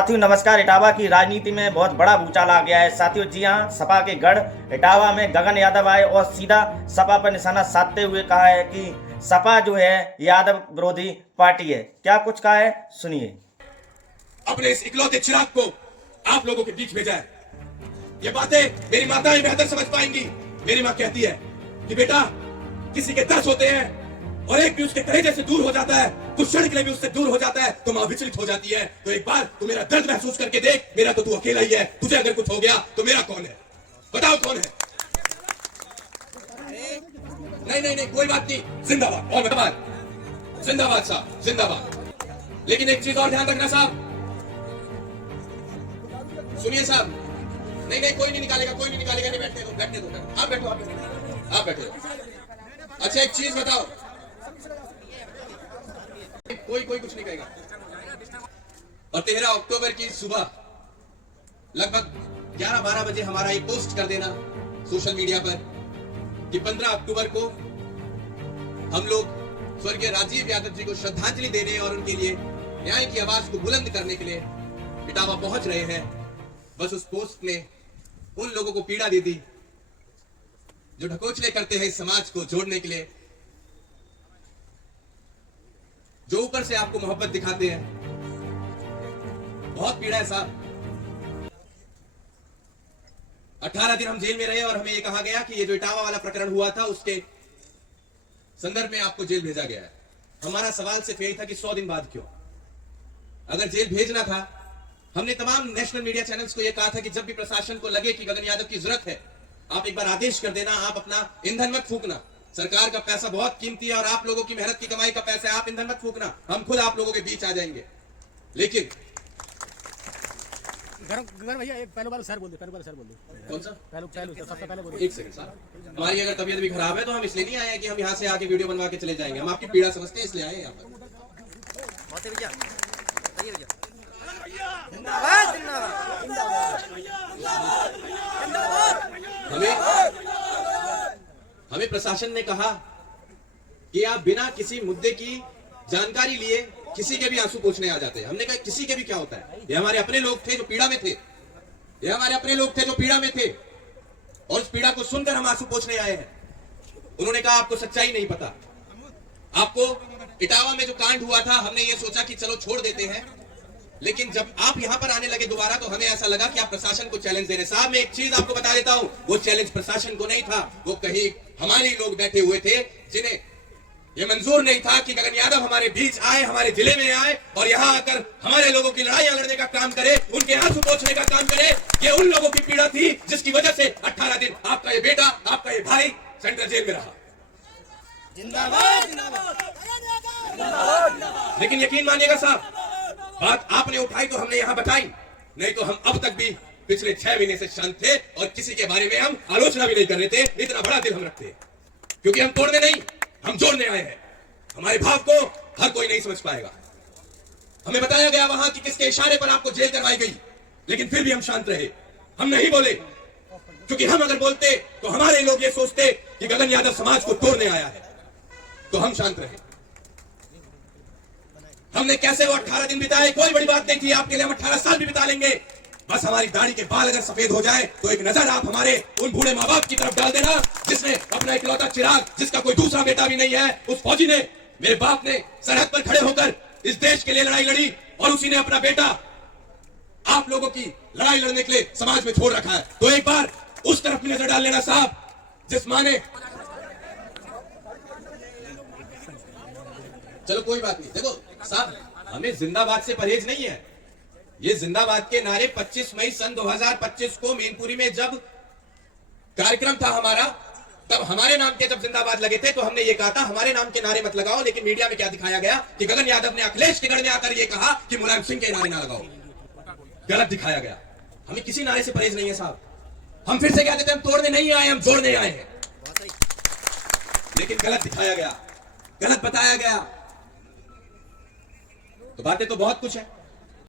साथियों नमस्कार। इटावा की राजनीति में बहुत बड़ा भूचाल आ गया है साथियों। जी हां, सपा के गढ़ इटावा में गगन यादव आए और सीधा सपा पर निशाना साधते हुए कहा है कि सपा जो है यादव विरोधी पार्टी है। क्या कुछ कहा है, सुनिए। अपने इस इकलौते चिराग को आप लोगों के बीच भेजा है। ये बातें मेरी माताएं बेहतर समझ पाएंगी। मेरी माँ कहती है कि बेटा, किसी के 10 होते हैं और एक भी उसके कलेजे से दूर हो जाता है, कुछ क्षण के लिए भी उससे दूर हो जाता है तो मां विचलित हो जाती है। तो एक बार तू मेरा दर्द महसूस करके देख। मेरा तो तू अकेला ही है। तुझे अगर कुछ हो गया तो मेरा कौन है? बताओ कौन है? नहीं नहीं नहीं, कोई बात नहीं। जिंदाबाद और जिंदाबाद, जिंदाबाद साहब, जिंदाबाद। लेकिन एक चीज और ध्यान रखना साहब, सुनिए साहब। नहीं नहीं, कोई नहीं निकालेगा, कोई नहीं निकालेगा। नहीं, बैठने दो, बैठने दो। आप बैठो, आप बैठो। अच्छा एक चीज बताओ, कोई कुछ नहीं कहेगा। और 13 अक्टूबर की सुबह लगभग 11-12 बजे हमारा एक पोस्ट कर देना सोशल मीडिया पर कि 15 अक्टूबर को हम लोग स्वर्गीय राजीव यादव जी को श्रद्धांजलि देने और उनके लिए न्याय की आवाज को बुलंद करने के लिए इटावा पहुंच रहे हैं। बस उस पोस्ट ने उन लोगों को पीड़ा दे दी जो ढकोसले करते हैं इस समाज को जोड़ने के लिए, जो ऊपर से आपको मोहब्बत दिखाते हैं। बहुत पीड़ा है साहब। 18 दिन हम जेल में रहे और हमें यह कहा गया कि ये जो इटावा वाला प्रकरण हुआ था उसके संदर्भ में आपको जेल भेजा गया है। हमारा सवाल सिर्फ यही था कि 100 दिन बाद क्यों? अगर जेल भेजना था, हमने तमाम नेशनल मीडिया चैनल्स को यह कहा था कि जब भी प्रशासन को लगे कि गगन यादव की जरूरत है, आप एक बार आदेश कर देना, आप अपना ईंधन मत फूकना। सरकार का पैसा बहुत कीमती है और आप लोगों की मेहनत की कमाई का पैसा है, आप ईंधन मत फूकना, हम खुद आप लोगों के बीच आ जाएंगे। लेकिन भैया एक पहलू वाला सर बोल दे, कौन सा पहलू सबसे पहले बोल दे। एक सेकंड साहब, हमारी अगर तबीयत भी खराब है तो हम इसलिए नहीं आए हैं कि हम यहाँ से आके वीडियो बनवा के चले जाएंगे। हम आपकी पीड़ा समझते हैं इसलिए आए हैं यहाँ पर। हमें प्रशासन ने कहा कि आप बिना किसी मुद्दे की जानकारी लिए किसी के भी आंसू पोंछने आ जाते हैं। हमने कहा किसी के भी क्या होता है? ये हमारे अपने लोग थे जो पीड़ा में थे, ये हमारे अपने लोग थे जो पीड़ा में थे और उस पीड़ा को सुनकर हम आंसू पोंछने आए हैं। उन्होंने कहा आपको सच्चाई नहीं पता। आपको इटावा में जो कांड हुआ था, हमने ये सोचा कि चलो छोड़ देते हैं, लेकिन जब आप यहां पर आने लगे दोबारा तो हमें ऐसा लगा कि आप प्रशासन को चैलेंज दे रहे। साहब मैं एक चीज आपको बता देता हूं, वो चैलेंज प्रशासन को नहीं था, वो कहीं हमारे लोग बैठे हुए थे जिन्हें ये मंजूर नहीं था कि गगन यादव हमारे बीच आए, हमारे जिले में आए और यहां आकर हमारे लोगों की लड़ाइयां लड़ने का काम करे, उनके आंसू पोंछने का काम करे। ये उन लोगों की पीड़ा थी जिसकी वजह से 18 दिन आपका ये बेटा, आपका ये भाई सेंट्रल जेल में रहा। जिंदाबाद। लेकिन यकीन मानिएगा साहब, बात आपने उठाई तो हमने यहां बताई, नहीं तो हम अब तक भी पिछले 6 महीने से शांत थे और किसी के बारे में हम आलोचना भी नहीं कर रहे थे। इतना बड़ा दिल हम रखते हैं क्योंकि हम तोड़ने नहीं, हम जोड़ने आए हैं। हमारे भाव को हर कोई नहीं समझ पाएगा। हमें बताया गया वहां कि किसके इशारे पर आपको जेल करवाई गई, लेकिन फिर भी हम शांत रहे, हम नहीं बोले, क्योंकि हम अगर बोलते तो हमारे लोग ये सोचते कि गगन यादव समाज को तोड़ने आया है, तो हम शांत रहे। हमने कैसे वो 18 दिन बिताए, कोई बड़ी बात नहीं थी। आपके लिए हम 18 साल भी बिता लेंगे। बस हमारी दाढ़ी के बाल अगर सफेद हो जाए तो एक नजर आप हमारे उन बूढ़े माँ बाप की तरफ डाल देना जिसने अपना इकलौता चिराग, जिसका कोई दूसरा बेटा भी नहीं है, उस फौजी ने, मेरे बाप ने सरहद पर खड़े होकर इस देश के लिए लड़ाई लड़ी और उसी ने अपना बेटा आप लोगों की लड़ाई लड़ने के लिए समाज में छोड़ रखा है। तो एक बार उस तरफ भी नजर डाल लेना साहब, जिस माँ ने, चलो कोई बात नहीं। देखो साहब, हमें जिंदाबाद से परहेज नहीं है। ये जिंदाबाद के नारे 25 मई सन 2025 को मैनपुरी में जब कार्यक्रम था हमारा, तब हमारे नाम के जब जिंदाबाद लगे थे तो हमने ये कहा था हमारे नाम के नारे मत लगाओ। लेकिन मीडिया में क्या दिखाया गया कि गगन यादव ने अखिलेश के गढ़ में आकर ये कहा कि मुलायम सिंह के नारे ना लगाओ। गलत दिखाया गया। हमें किसी नारे से परहेज नहीं है साहब। हम फिर से कहते थे हम तोड़ने नहीं आए, हम जोड़ने आए हैं, लेकिन गलत दिखाया गया, गलत बताया गया। तो बातें तो बहुत कुछ है।